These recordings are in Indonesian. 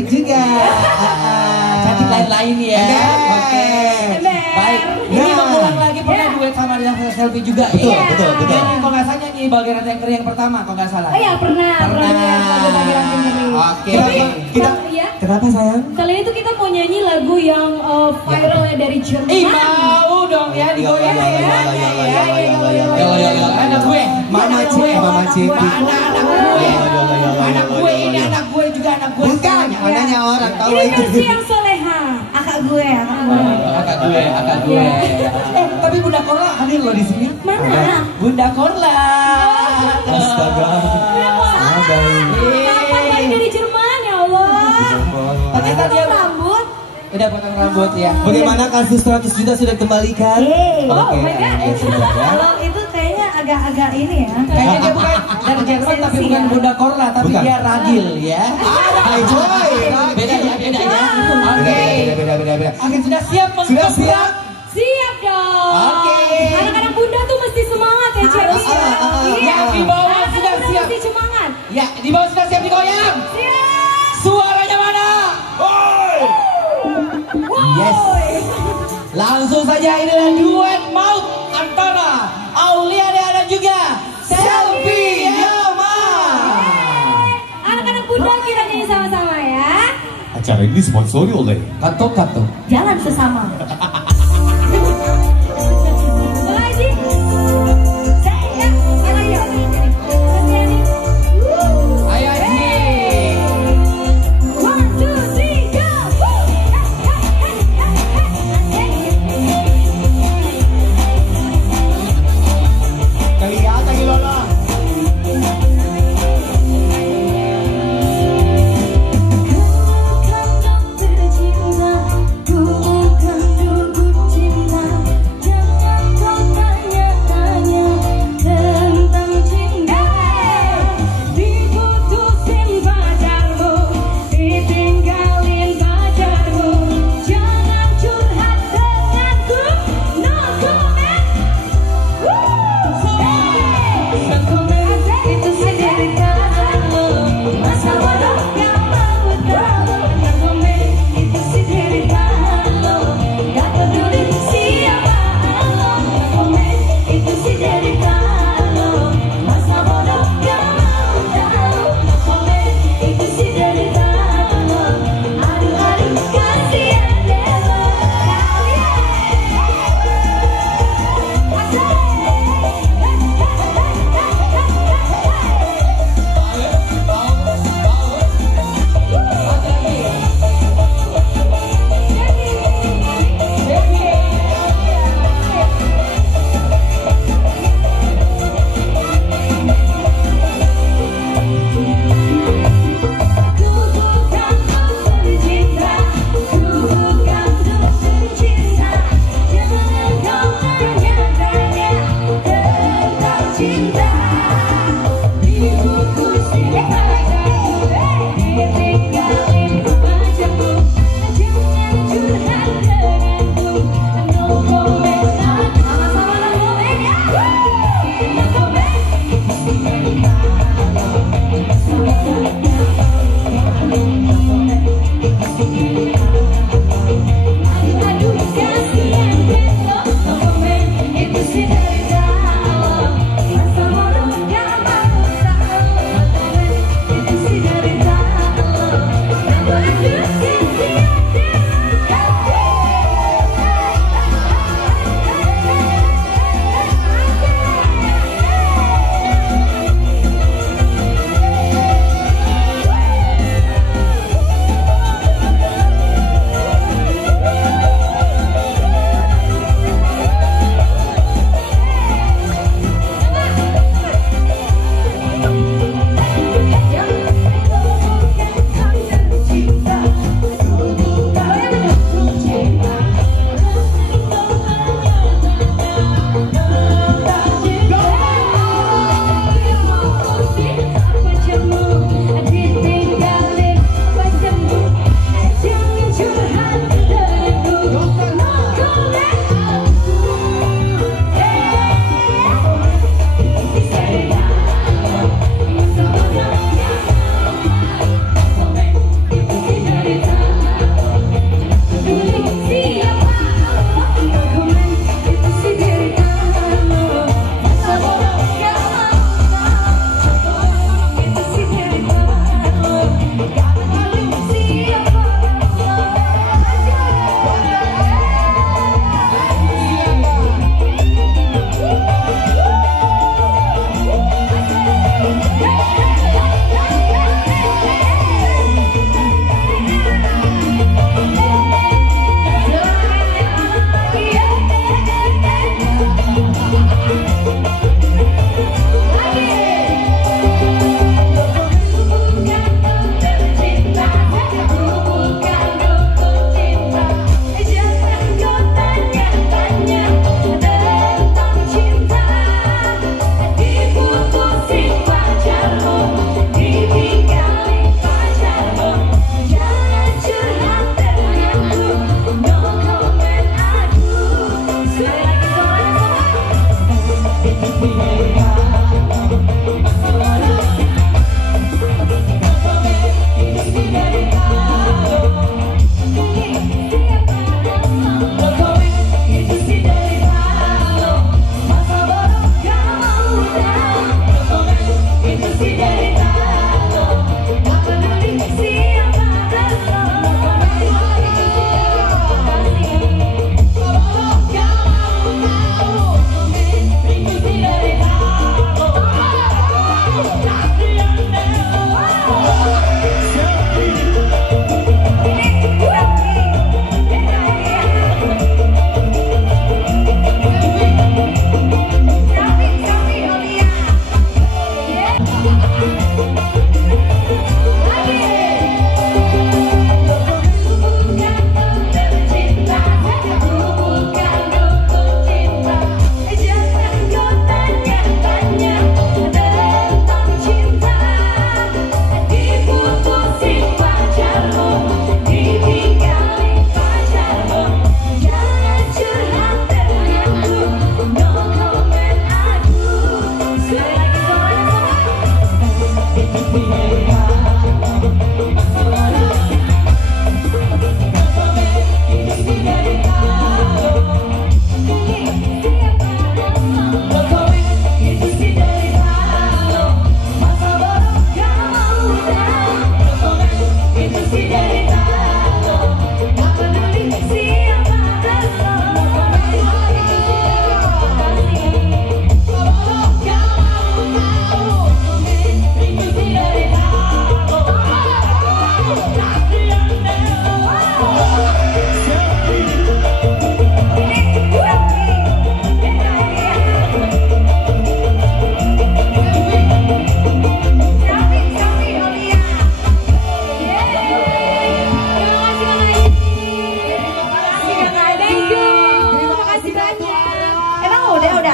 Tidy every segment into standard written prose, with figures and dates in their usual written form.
cantik juga. Cantik lain-lain ya. Oke. Baik. Ini mengulang lagi pernah duet sama yang selfie juga. Betul, ya? betul. Ini kalau nggak salah nyanyi Bagian Tanker yang pertama kalau nggak salah. Oh iya pernah. Oke. Kenapa sayang? Kali itu kita mau nyanyi lagu yang viral ya dari Jerman. Mau dong ya digoyang ya. Anak gue. Mama Cipi. Anak gue ini anak gue juga anak gue. Bukan, anaknya orang tahu ini itu. versi yang soleha. Akak gue. Kakak gue. Tapi Bunda Korla hadir loh di sini. Mana? Bunda Korla. Astaga. Kapan balik dari Jerman ya Allah? Tadi Rambut. udah potong rambut ya. Bagaimana kasus 100 juta sudah dikembalikan? Oh my god. Sudah ya. Kalau itu kayaknya agak ini ya. Kayaknya dia bukan dari Jerman tapi bukan Bunda Korla tapi Bukan. dia Ragil ya. Hai coy. Beda ya. Oke. Beda. Oke sudah siap Sudah siap? Siap dong. Oke. Anak-anak Bunda tuh mesti semangat ya, Cherry. Ya, di bawah sudah Bunda siap. mesti semangat. Ya, di bawah sudah siap digoyang. Siap. Suaranya mana? Yes. Langsung saja inilah duet maut antara Auliana dan juga Selfie Yama. Anak-anak Bunda kita nyanyi sama-sama ya. Acara ini disponsori oleh Kato. Jalan sesama. Lagi. Saya, ayo. Ayo Aji. 1, 2, 3, go. Kelihatan di Lola. Ku bukan dokter cinta, ku bukan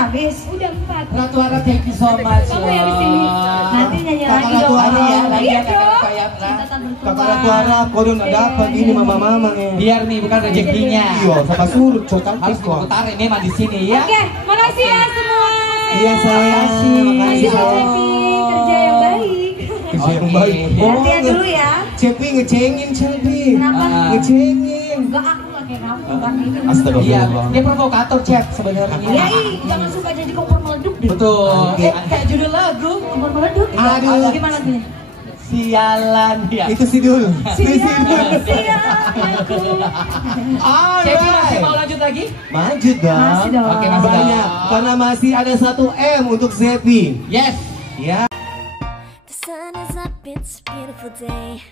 habis. Udah 4. Ratu Arab, thank you so much. Kamu yang di sini. Nanti nyanyi Kakak lagi Ratu dong. Arab. Iya, lagi Iya ya kakak dong. Pak Yapra. Kakak Ratu Arab, kau udah dapat ini mama-mama Biar nih bukan rezekinya. Iya, sama surut, coba Harus diputar memang di sini ya. Oke, makasih ya semua. Iya sayang, Makasih makasih Mas sayang. Cepi, kerja yang baik. Kerja yang Oke. baik. Latihan dulu ya. Cepi ngecengin Cepi. Kenapa? Ngecengin. Enggak, aku nggak kayak kamu. Bukan itu. Iya, Astagfirullah. dia provokator cek sebenarnya. Iya, jangan suka jadi kompor meleduk deh. Betul. Oke. Kayak judul lagu. Kompor meleduk. Aduh. Gimana tuh? Sialan ya. Itu Sidul. Siap, Cepi masih mau lanjut lagi? Maju dong. Masih dong. Oke, masih Banyak, dong. karena masih ada 1 M untuk Zepi. Yes. Ya. The sun is up, it's a beautiful day.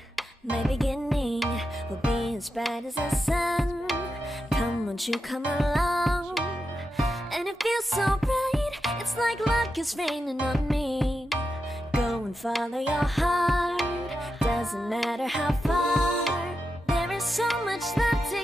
My beginning will be as bright as the sun. Come, won't you come along? And it feels so bright, it's like luck is raining on me. Go and follow your heart, doesn't matter how far. There is so much love to